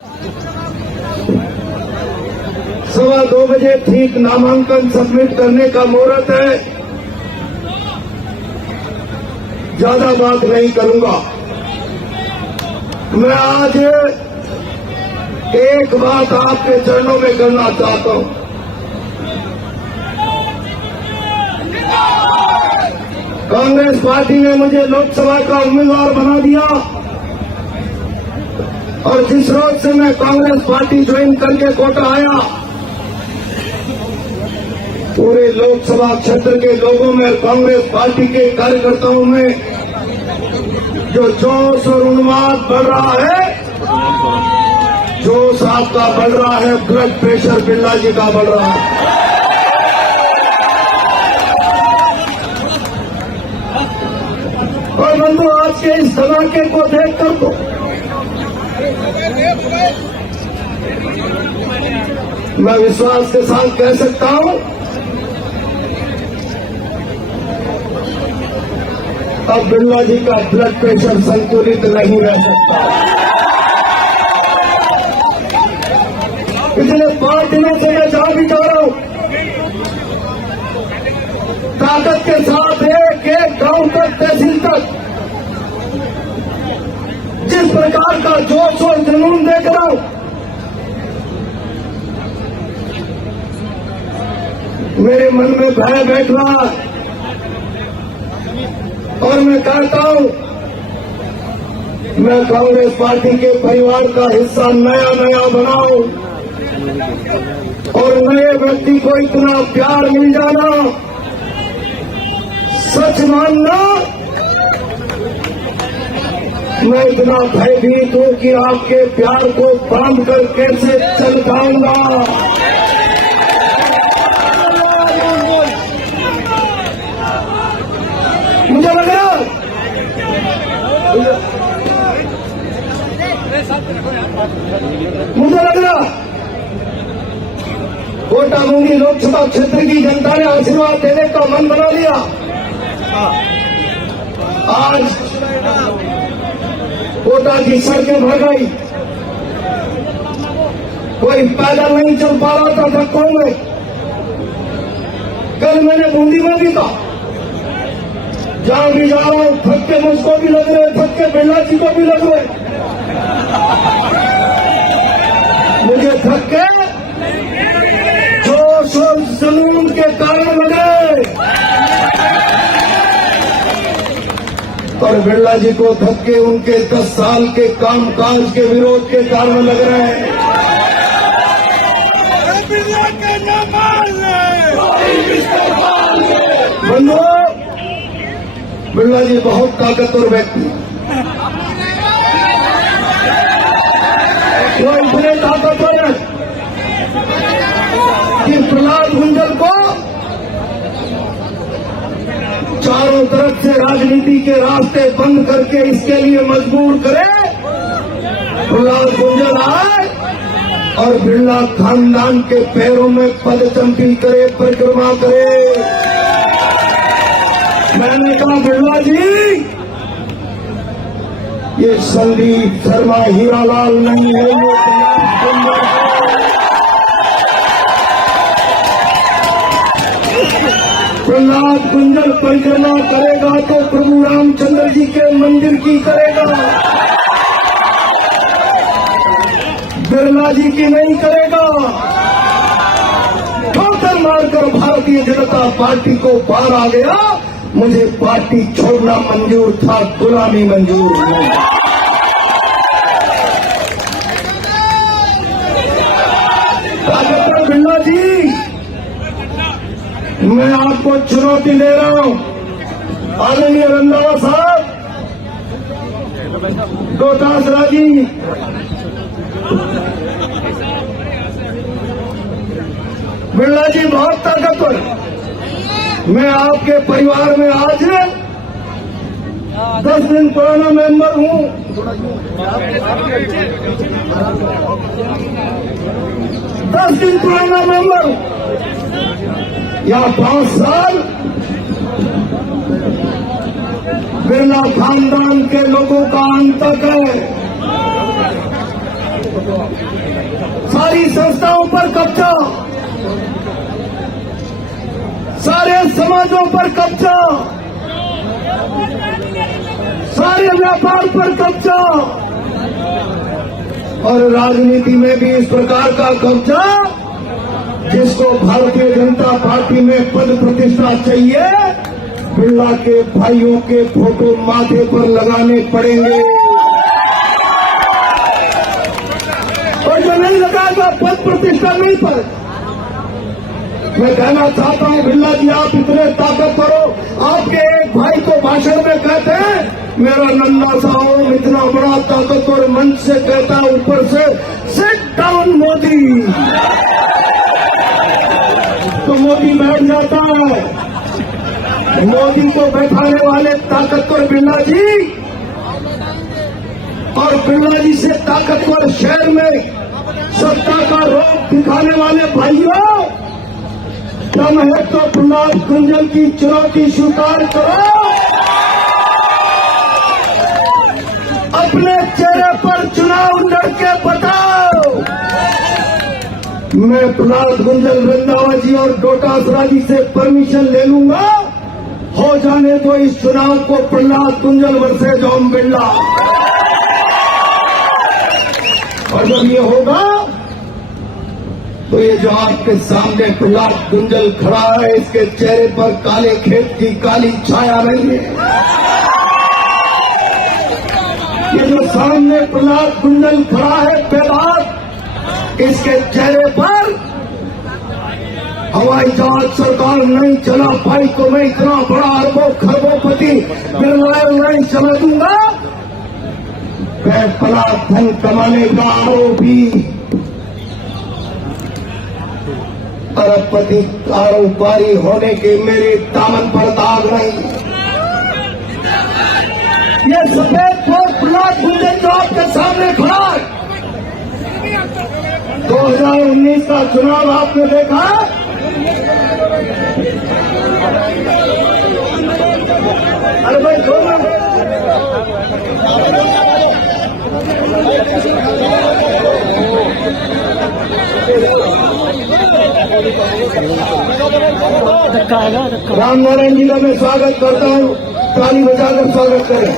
2:15 बजे ठीक नामांकन सबमिट करने का मुहूर्त है। ज्यादा बात नहीं करूंगा। मैं आज एक बात आपके चरणों में करना चाहता हूं। कांग्रेस पार्टी ने मुझे लोकसभा का उम्मीदवार बना दिया और जिस रोज से मैं कांग्रेस पार्टी ज्वाइन करके कोटा आया, पूरे लोकसभा क्षेत्र के लोगों में, कांग्रेस पार्टी के कार्यकर्ताओं में जो जोश और उन्माद बढ़ रहा है, जोश आपका बढ़ रहा है, ब्लड प्रेशर बिरला जी का बढ़ रहा है। और बंधु, आज के इस धमाके को देखकर तो मैं विश्वास के साथ कह सकता हूं, अब बिरला जी का ब्लड प्रेशर संतुलित नहीं रह सकता। पिछले 5 दिनों से मैं जहां भी जा रहा हूं, ताकत के साथ एक एक गांव तक, तहसील तक जिस प्रकार का जोश और जुनून देख रहा हूं, मेरे मन में भय बैठ रहा है। और मैं कहता हूं, मैं कांग्रेस पार्टी के परिवार का हिस्सा नया नया बनाऊं और नए व्यक्ति को इतना प्यार मिल जाना, सच मानना, मैं इतना भयभीत हूं कि आपके प्यार को बांध कर कैसे चल पाऊंगा। मुझे लग रहा कोटा मुंगी लोकसभा क्षेत्र की जनता ने आशीर्वाद देने का मन बना लिया। आज कोटा की सड़कें भर गई, कोई पैदल नहीं चल पा रहा था धक्कों में। कल मैंने बूंदी में भी कहा, जहां भी जा रहा हूं धक्के मुझको भी लग रहे, धक्के बिरला जी को भी लग रहे। मुझे धक्के जोश और जुनून के कारण लगे और बिरला जी को धक्के उनके 10 साल के कामकाज के विरोध के कारण लग रहे हैं। बंधुओं, बिरला जी बहुत ताकतवर व्यक्ति, वो इतने ताकतवर है कि प्रहलाद गुंजल को चारों तरफ से राजनीति के रास्ते बंद करके इसके लिए मजबूर करे। प्रहलाद गुंजल आए और बिरला खानदान के पैरों में पदचंपी करे, परिक्रमा करे। मैंने कहा, बिरला जी, ये संदीप शर्मा हीरालाल नहीं है, ये प्रहलाद गुंजल परिक्रमा करेगा तो प्रभु रामचंद्र जी के मंदिर की करेगा, बिरला जी की नहीं करेगा। ठोकर मारकर भारतीय जनता पार्टी को पार आ गया। मुझे पार्टी छोड़ना मंजूर था, गुलामी मंजूर नहीं। डॉक्टर बिरला जी, मैं आपको चुनौती दे रहा हूं। आदरणीय रंधावा साहब, डोटासरा जी, बिरला जी बहुत ताकतवर। मैं आपके परिवार में आज 10 दिन पुराना मेंबर हूं। 10 दिन पुराना मेंबर हूं या 5 साल बिरला खानदान के लोगों का अंतक है। सारी संस्थाओं पर कब्जा, सारे समाजों पर कब्जा, सारे व्यापार पर कब्जा और राजनीति में भी इस प्रकार का कब्जा जिसको भारतीय जनता पार्टी में पद प्रतिष्ठा चाहिए, बिरला के भाइयों के फोटो माथे पर लगाने पड़ेंगे। और जो नहीं लगाएगा पद प्रतिष्ठा नहीं पर। मैं कहना चाहता हूं बिरला जी, आप इतने ताकतवर हो, आपके एक भाई को भाषण में कहते हैं मेरा नन्ना सा ओम इतना बड़ा ताकतवर मंच से कहता है ऊपर से सिट डाउन मोदी, तो मोदी बैठ जाता है। मोदी को बैठाने वाले ताकतवर बिरला जी और बिरला जी से ताकतवर शहर में सत्ता का रोग दिखाने वाले भाइयों, दम है तो प्रहलाद गुंजल की चुनौती स्वीकार करो, अपने चेहरे पर चुनाव लड़के बताओ। मैं प्रहलाद गुंजल रंधावा जी और डोटासरा जी से परमिशन ले लूंगा, हो जाने दो इस चुनाव को प्रहलाद गुंजल वर्सेज ओम बिरला। और जब ये होगा तो ये जो आपके सामने प्रहलाद गुंजल खड़ा है, इसके चेहरे पर काले खेत की काली छाया नहीं है। ये जो सामने प्रहलाद गुंजल खड़ा है बेबाक, इसके चेहरे पर हवाई जहाज सरकार नहीं चला पाई तो मैं इतना बड़ा अरबों खरबोपति बिरला नहीं समझ दूंगा। बड़ा धन कमाने का आरोपी अरबपति कारोबारी होने के मेरे दामन पर दाग नहीं। ये सफेद पोस्ट प्रहलाद गुंजल जो आपके सामने खड़ा है, 2019 का चुनाव आपने देखा, अरे भाई दो राम नारायण जी का मैं स्वागत करता हूँ, ताली बजाकर स्वागत करें।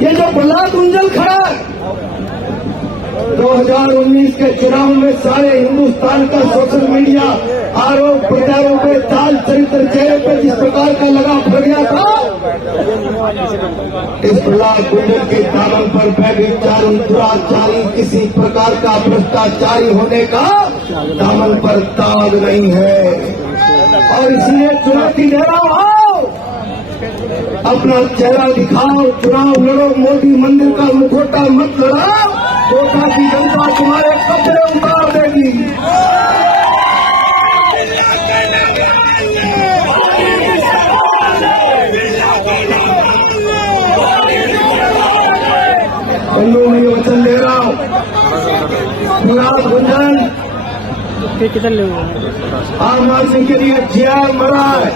ये जो प्रहलाद गुंजल खड़ा है, 2019 के चुनाव में सारे हिंदुस्तान का सोशल मीडिया आरोप प्रत्यारोप पे ताल चरित्र चेहरे पे जिस प्रकार का लगा फट गया था, इस प्रहलाद गुंजल के दामन पर व्यभिचारी दुराचारी किसी प्रकार का भ्रष्टाचारी होने का दामन पर दाग नहीं है। और इसलिए चुनौती दे रहा हो, अपना चेहरा दिखाओ, चुनाव लड़ो, मोदी मंदिर का मुखौटा मत लड़ाओ, कोटा की जनता तुम्हारे कपड़े उतार देगी। मैं ये वचन दे रहा हूँ, प्रहलाद गुंजल आम आदमी के लिए जिया मरा है।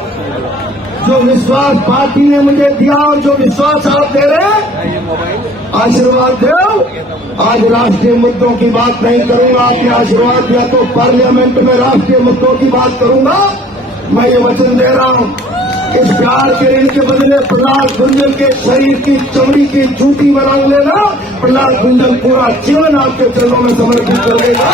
जो विश्वास पार्टी ने मुझे दिया और जो विश्वास आप दे रहे हैं, आशीर्वाद दो। आज राष्ट्रीय मुद्दों की बात नहीं करूंगा, आपने आशीर्वाद दिया तो पार्लियामेंट में राष्ट्रीय मुद्दों की बात करूंगा। मैं ये वचन दे रहा हूं, इस प्यार के ऋण के बदले प्रहलाद गुंजल के शरीर की चमड़ी की जूती बना लेना, प्रहलाद गुंजल पूरा जीवन आपके चरणों में समर्पित कर देगा।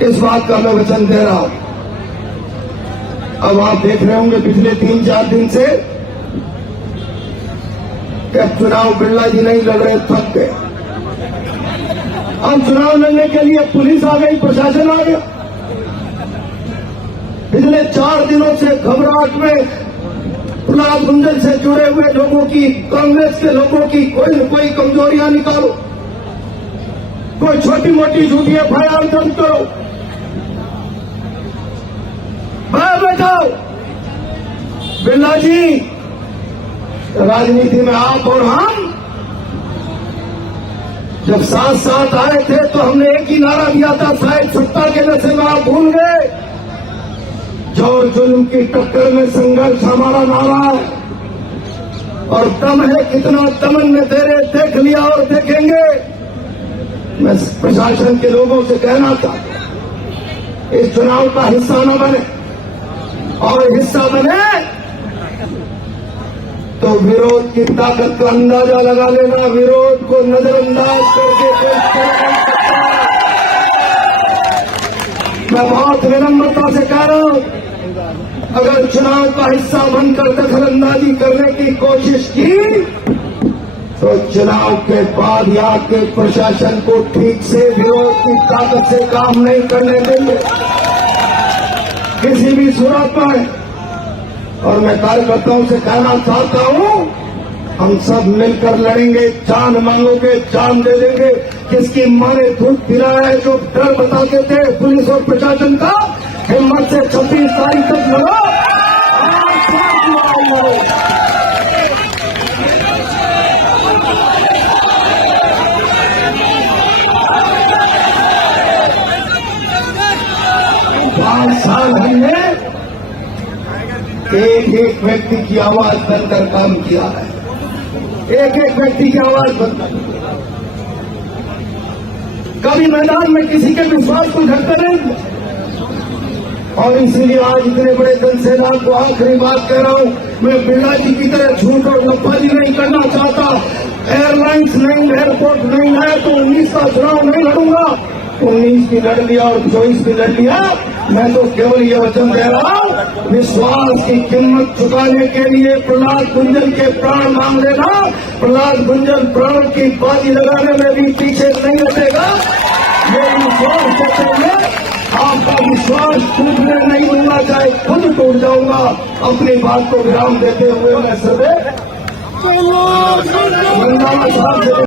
इस बात का मैं वचन दे रहा हूं। अब आप देख रहे होंगे पिछले 3-4 दिन से कि अब चुनाव बिरला जी नहीं लड़ रहे, थक गए। अब चुनाव लड़ने के लिए पुलिस आ गई, प्रशासन आ गया। पिछले 4 दिनों से घबराहट में प्रहलाद गुंजल से जुड़े हुए लोगों की, कांग्रेस के लोगों की कोई न कोई कमजोरियां निकालो, कोई छोटी मोटी झूठी एफआईआर दर्ज करो, बाहर बैठाओ। बिरला जी, राजनीति में आप और हम जब साथ साथ आए थे तो हमने एक ही नारा दिया था, शायद सत्ता के नशे में आप भूल गए। और जुल्म की टक्कर में संघर्ष हमारा नारा है। और दम है कितना दमन में तेरे देख लिया और देखेंगे। मैं प्रशासन के लोगों से कहना चाहता हूं, इस चुनाव का हिस्सा न बने, और हिस्सा बने तो विरोध की ताकत का अंदाजा लगा लेना। विरोध को नजरअंदाज करके कोई चुनाव नहीं सकता। मैं बहुत विनम्रता से कह रहा हूं, अगर चुनाव का हिस्सा बनकर दखलंदाजी करने की कोशिश की तो चुनाव के बाद यहाँ के प्रशासन को ठीक से विरोध की ताकत से काम नहीं करने देंगे किसी भी सूरत में। और मैं कार्यकर्ताओं से कहना चाहता हूं, हम सब मिलकर लड़ेंगे, जान मांगोगे जान दे देंगे। किसकी मां ने दूध पिलाया है, जो डर बताते थे पुलिस और प्रशासन का, हिम्मत से 26 तारीख तक लड़ो। पांच साल हमने एक एक व्यक्ति की आवाज बनकर काम किया है, एक एक व्यक्ति की आवाज बनकर। कभी मैदान में किसी के विश्वास को झटका नहीं। और इसीलिए आज इतने बड़े जनसैलाब को आखिरी बात कह रहा हूं, मैं बिरला जी की तरह झूठ और लफाजी नहीं करना चाहता। एयरलाइंस नहीं, एयरपोर्ट नहीं है तो 19 का चुनाव नहीं लड़ूंगा। 19 की लड़ लिया और 24 की लड़ लिया। मैं तो केवल ये वचन दे रहा हूं, विश्वास की कीमत चुकाने के लिए प्रहलाद गुंजन के प्राण मांग लेना। प्रहलाद गुंजन प्राण की बाजी लगाने में भी पीछे नहीं हटेगा। ये विश्वास देते हुए आपका विश्वास टूटने नहीं दूंगा, चाहे खुद टूट जाऊंगा। अपनी बात को विराम देते हुए मैं सदैव